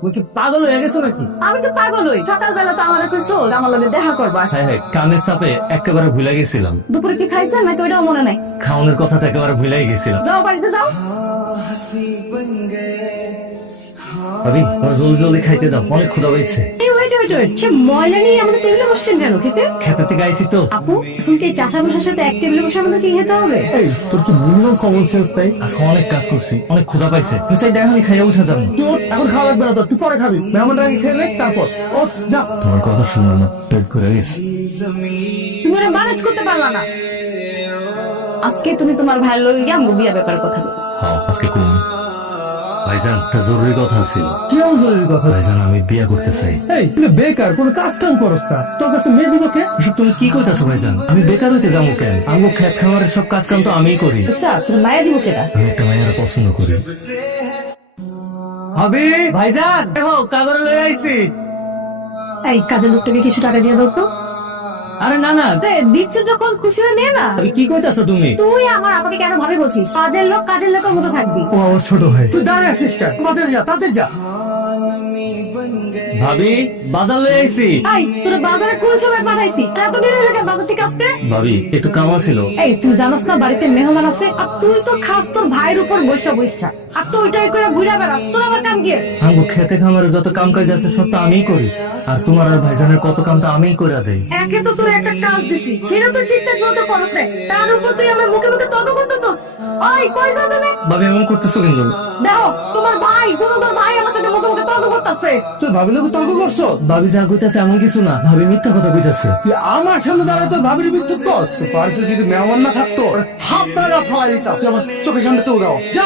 তুমি কি পাগল হয়ে গেছো নাকি? আমি তো পাগল হই, সকালবেলা তো আমার কইছো আমার লগে দেখা করবা। হ্যাঁ হ্যাঁ, কানের চাপে একেবারে ভুলে গেছিলাম। দুপুরে কি খাইছেন নাকি ওইটাও মনে নাই? খাওয়ানোর কথা তো একেবারে ভুলেই গেছিলাম। যাও বাড়িতে যাও। ভাবি আমার জলদি জলদি খাইতে দাও, অনেক ক্ষুধা পেয়েছে। এই ওয়েট ওয়েট ওয়েট, সে ময়লা নিয়ে আমাদের টেবিলে বসছেন কেন খেতে? খেতে থেকে আইছি তো। আপু এখন কি চাষা বসার সাথে এক টেবিলে বসে আমাদের কি খেতে হবে? এই তোর কি মিনিমাম কমন সেন্স তাই? আজকে অনেক কাজ করছি, অনেক ক্ষুধা পাইছে। চাই এখনই খাইয়া উঠে যাবো। তুই ওঠ, এখন খাওয়া লাগবে না তোর, তুই পরে খাবি। মেহমানরা আগে খেয়ে নে তারপর ও যা। তোমার কথা শুনলো না, পেট করে গেছে। তুমি ওরা ম্যানেজ করতে পারলা না। আজকে তুমি তোমার ভাইয়ের লগে গিয়ে আমাকে বিয়া ব্যাপারে কথা বলো। হ্যাঁ আজকে কোন ভাইজান একটা জরুরি কথা ছিল। কি এমন জরুরি কথা? ভাইজান আমি বিয়ে করতে চাই। এই তুই বেকার, কোনো কাজ কাম করস না, তোর কাছে মেয়ে দিব কে? এসব তুমি কি কইতাছো ভাইজান? আমি বেকার হইতে যাবো কেন? আমগো খেত খামারের সব কাজ কাম তো আমিই করি। আচ্ছা তুমি মায়া দিব কেটা? আমি একটা মায়ের পছন্দ করি। ভাবি ভাইজান দেখো কাগজ লয়ে আইছি। এই কাজের লোকটাকে কিছু টাকা দিয়ে দাও তো। আরে না না, দিচ্ছে যখন খুশি হয়ে নে না। ভাবি কি কইতাছো তুমি? তুই আমার আমাকে কেন ভাবি বলছিস? কাজের লোক কাজের লোকের মতো থাকবি। ও আমার ছোট ভাই, তুই দাঁড়িয়ে আছিস কেন? বাজারে যা, তাদের যা। ভাবি বাজার লয়ে আইছি। এই তোরা বাজারে কোন সময় পাঠাইছি? এত দেরি হয়ে গেল বাজার থেকে আসতে। ভাবি একটু কাম ছিল। এই তুই জানাস না বাড়িতে মেহমান আছে, আর তুই তো খাস তোর ভাইয়ের উপর বৈশা বৈশা, আর তুই ওইটাই করে ঘুরে বেড়াস। তোর আবার কাম কি? আমগো খেতে খামারের যত কাম কাজ আছে সব তো আমিই করি, আর তোমার আর ভাইজানের কত কাম তো আমিই করে দেই। একে তো তোর একটা কাজ দিছি, সেটা তো ঠিকঠাক মতো করস না, তার উপর তুই আমার মুখে মুখে তর্ক করতেছস। ওই কই যাও তুমি? ভাবি এমন করতেছো কিন্তু? দেখো তোমার ভাই, তোর ভাই আমার সাথে মুখে মুখে তর্ক করতেছে। তুই ভাবির লোক তর্ক করছো? ভাবি যা কইতাছে এমন কিছু না, ভাবি মিথ্যা কথা কইতাছে। তুই আমার সামনে দাঁড়ায় তোর ভাবির বিদ্যুৎ কর। তোর বাড়িতে যদি মেহমান না থাকতো থাপ মেরা ফালাই দিতাম। তুই আমার চোখের সামনে তো উড়াও যা।